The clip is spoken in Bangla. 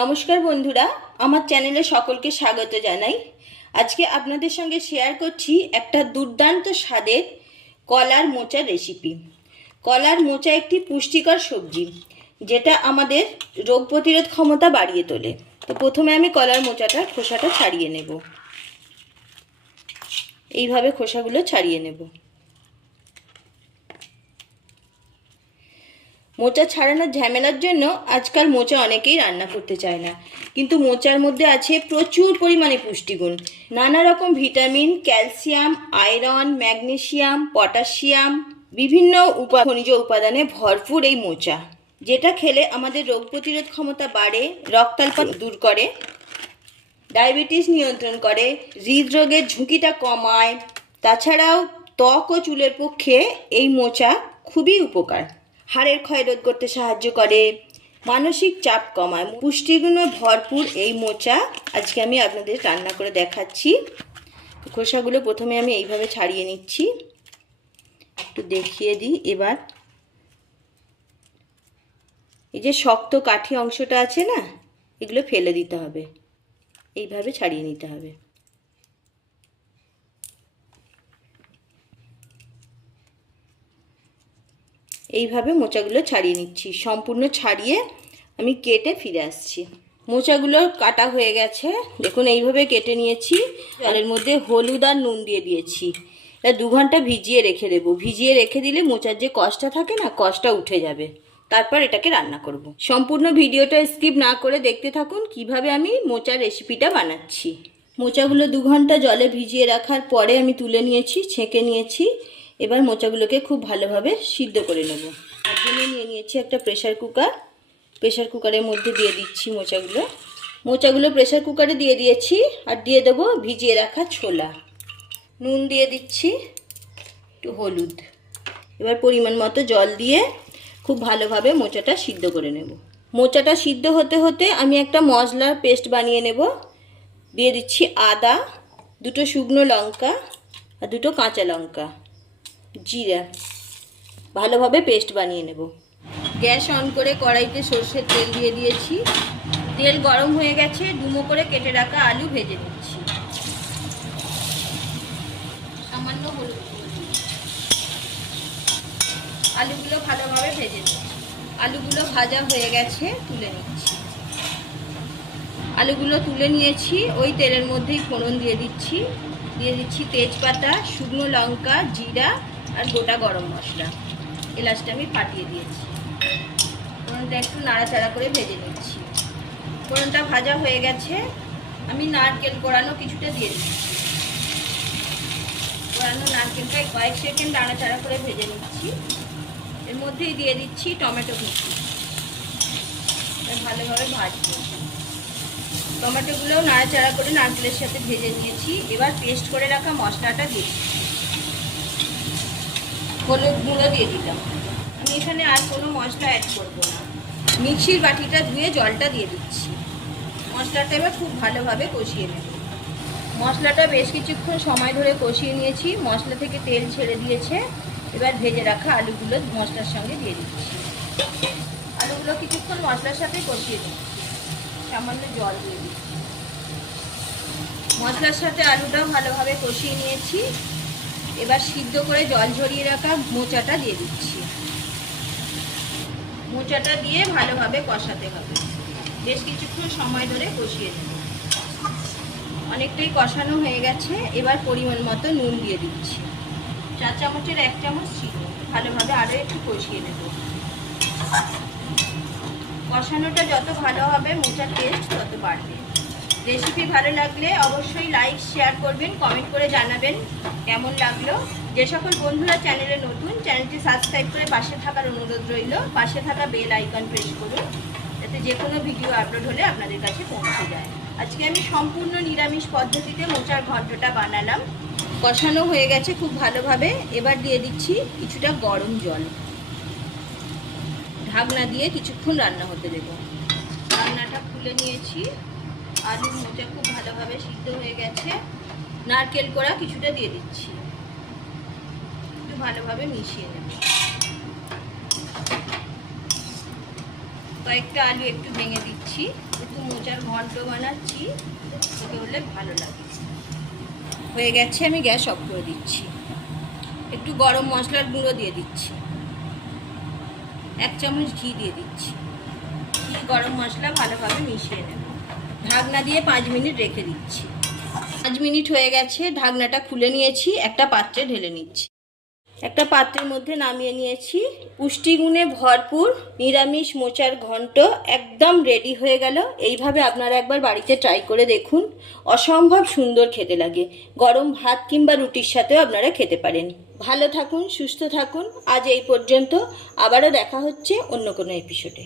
নমস্কার বন্ধুরা, আমার চ্যানেলে সকলকে স্বাগত জানাই। আজকে আপনাদের সঙ্গে শেয়ার করছি একটা দুর্দান্ত স্বাদের কলার মোচা রেসিপি। কলার মোচা একটি পুষ্টিকর সবজি, যেটা আমাদের রোগ প্রতিরোধ ক্ষমতা বাড়িয়ে তোলে। তো প্রথমে আমি কলার মোচাটার খোসাটা ছাড়িয়ে নেব। এইভাবে খোসাগুলো ছাড়িয়ে নেব। মোচা ছাড়ানোর ঝামেলার জন্য আজকাল মোচা অনেকেই রান্না করতে চায় না, কিন্তু মোচার মধ্যে আছে প্রচুর পরিমাণে পুষ্টিগুণ, নানা রকম vitamin, calcium, iron, magnesium, potassium, বিভিন্ন খনিজ উপাদানে ভরপুর এই মোচা, যেটা খেলে আমাদের রোগ প্রতিরোধ ক্ষমতা বাড়ে, রক্তাল্প দূর করে, ডায়াবেটিস নিয়ন্ত্রণ করে, হৃদরোগের ঝুঁকিটা কমায়। তাছাড়াও ত্বক ও চুলের পক্ষে এই মোচা খুবই উপকার। হাড়ের ক্ষয় রোধ করতে সাহায্য করে, মানসিক চাপ কমায়। পুষ্টিগুণে ভরপুর এই মোচা আজকে আমি আপনাদের রান্না করে দেখাচ্ছি। খোসাগুলো প্রথমে আমি এইভাবে ছাড়িয়ে নিচ্ছি, একটু দেখিয়ে দিই। এবার এই যে শক্ত কাঠি অংশটা আছে না, এগুলো ফেলে দিতে হবে, এইভাবে ছাড়িয়ে নিতে হবে। এইভাবে মোচাগুলো ছাড়িয়ে নিচ্ছি। সম্পূর্ণ ছাড়িয়ে আমি কেটে ফিরে আসছি। মোচাগুলো কাটা হয়ে গেছে, দেখুন এইভাবে কেটে নিয়েছি। জলের মধ্যে হলুদ আর নুন দিয়ে দিয়েছি। এটা 2 ঘন্টা ভিজিয়ে রেখে দেবো। ভিজিয়ে রেখে দিলে মোচার যে কষটা থাকে না, কষটা উঠে যাবে। তারপর এটাকে রান্না করব। সম্পূর্ণ ভিডিওটা স্কিপ না করে দেখতে থাকুন কিভাবে আমি মোচার রেসিপিটা বানাচ্ছি। মোচাগুলো 2 ঘন্টা জলে ভিজিয়ে রাখার পরে আমি তুলে নিয়েছি, ছেঁকে নিয়েছি। এবার মোচাগুলোকে খুব ভালোভাবে সিদ্ধ করে নেব। তার জন্য নিয়ে নিয়েছি একটা প্রেসার কুকার। প্রেসার কুকারের মধ্যে দিয়ে দিচ্ছি মোচাগুলো প্রেসার কুকারে দিয়ে দিয়েছি। আর দিয়ে দেবো ভিজিয়ে রাখা ছোলা, নুন দিয়ে দিচ্ছি, একটু হলুদ। এবার পরিমাণ মতো জল দিয়ে খুব ভালোভাবে মোচাটা সিদ্ধ করে নেব। মোচাটা সিদ্ধ হতে হতে আমি একটা মশলার পেস্ট বানিয়ে নেব। দিয়ে দিচ্ছি আদা, 2টো শুকনো লঙ্কা আর 2টো কাঁচা লঙ্কা, জিরা। ভালোভাবে পেস্ট বানিয়ে নেব। গ্যাস অন করে কড়াইতে সরষের তেল দিয়ে দিয়েছি। তেল গরম হয়ে গেছে, ডুমো করে কেটে রাখা আলু ভেজে নিচ্ছি। সামান্য হলুদ, আলুগুলো ভালোভাবে ভেজে নিচ্ছি। আলুগুলো ভাজা হয়ে গেছে, তুলে নিচ্ছি। আলুগুলো তুলে নিয়েছি। ওই তেলের মধ্যেই ফোড়ন দিয়ে দিচ্ছি। দিয়ে দিচ্ছি তেজপাতা, শুকনো লঙ্কা, জিরা আর গোটা গরম মশলা। এলাচটা আমি ফাটিয়ে দিয়েছি। ফোড়নটা একটু নাড়াচাড়া করে ভেজে নিচ্ছি। ফোড়নটা ভাজা হয়ে গেছে, আমি নারকেল কোড়ানো কিছুটা দিয়ে দিচ্ছি। কোড়ানো নারকেলটা কয়েক সেকেন্ড নাড়াচাড়া করে ভেজে নিচ্ছি। এর মধ্যেই দিয়ে দিচ্ছি টমেটো কুচি। ভালোভাবে ভাজবো। টমেটোগুলোও নাড়াচাড়া করে নারকেলের সাথে ভেজে নিয়েছি। এবার পেস্ট করে রাখা মশলাটা দিয়ে দিচ্ছি। হলুদ গুঁড়ো দিয়ে দিলাম। আমি এখানে আর কোনো মশলা অ্যাড করবো না। মিক্সির বাটিটা ধুয়ে জলটা দিয়ে দিচ্ছি। মশলাটা এবার খুব ভালোভাবে কষিয়ে নেব। মশলাটা বেশ কিছুক্ষণ সময় ধরে কষিয়ে নিয়েছি। মশলা থেকে তেল ছেড়ে দিয়েছে। এবার ভেজে রাখা আলুগুলো মশলার সঙ্গে দিয়ে দিচ্ছি। আলুগুলো কিছুক্ষণ মশলার সাথে কষিয়ে দিচ্ছি। সামান্য জল দিয়ে দিচ্ছি। মশলার সাথে আলুটা ভালোভাবে কষিয়ে নিয়েছি। এবার সিদ্ধ করে জল ঝরিয়ে রাখা মোচাটা দিয়ে দিচ্ছি। মোচাটা দিয়ে ভালোভাবে কষাতে হবে। বেশ কিছুক্ষণ সময় ধরে কষিয়ে নেব। অনেকটাই কষানো হয়ে গেছে। এবার পরিমাণ মতো নুন দিয়ে দিচ্ছি। 4 চামচের 1 চামচ ছিল। ভালোভাবে আরও একটু কষিয়ে নেব। কষানোটা যত ভালো হবে মোচার টেস্ট তত বাড়বে। রেসিপি ভালো লাগলে অবশ্যই লাইক, শেয়ার করবেন, কমেন্ট করে জানাবেন কেমন লাগলো। যে সকল বন্ধুরা চ্যানেলে নতুন, চ্যানেলটি সাবস্ক্রাইব করে পাশে থাকার অনুরোধ রইল। পাশে থাকা বেল আইকন প্রেস করুন, যাতে যে কোনো ভিডিও আপলোড হলে আপনাদের কাছে পৌঁছে যায়। আজকে আমি সম্পূর্ণ নিরামিষ পদ্ধতিতে মোচার ঘন্টটা বানালাম। কষানো হয়ে গেছে খুব ভালোভাবে। এবার দিয়ে দিচ্ছি কিছুটা গরম জল। ঢাকনা দিয়ে কিছুক্ষণ রান্না হতে দেব। রান্নাটা খুলে নিয়েছি। আলু মোচা খুব ভালোভাবে সিদ্ধ হয়ে গেছে। নারকেল কোড়া কিছুটা দিয়ে দিচ্ছি। একটু ভালোভাবে মিশিয়ে নেব। কয়েকটা আলু একটু ভেঙে দিচ্ছি, একটু মোচার ঘন্ট বানাচ্ছি, ওকে বললে ভালো লাগে। হয়ে গেছে, আমি গ্যাস অফ করে দিচ্ছি। একটু গরম মশলার গুঁড়ো দিয়ে দিচ্ছি, 1 চামচ ঘি দিয়ে দিচ্ছি। ঘি গরম মশলা ভালোভাবে মিশিয়ে নেব। ঢাকনা দিয়ে 5 মিনিট রেখে দিচ্ছি। 5 মিনিট হয়ে গেছে, ঢাকনাটা খুলে নিয়েছি, একটা পাত্রে ঢেলে নিচ্ছি। একটা পাত্রের মধ্যে নামিয়ে নিয়েছি। পুষ্টিগুণে ভরপুর নিরামিষ মোচার ঘন্ট একদম রেডি হয়ে গেল। এইভাবে আপনারা একবার বাড়িতে ট্রাই করে দেখুন, অসম্ভব সুন্দর খেতে লাগে। গরম ভাত কিংবা রুটির সাথেও আপনারা খেতে পারেন। ভালো থাকুন, সুস্থ থাকুন। আজ এই পর্যন্ত, আবারও দেখা হচ্ছে অন্য কোনো এপিসোডে।